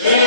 Ще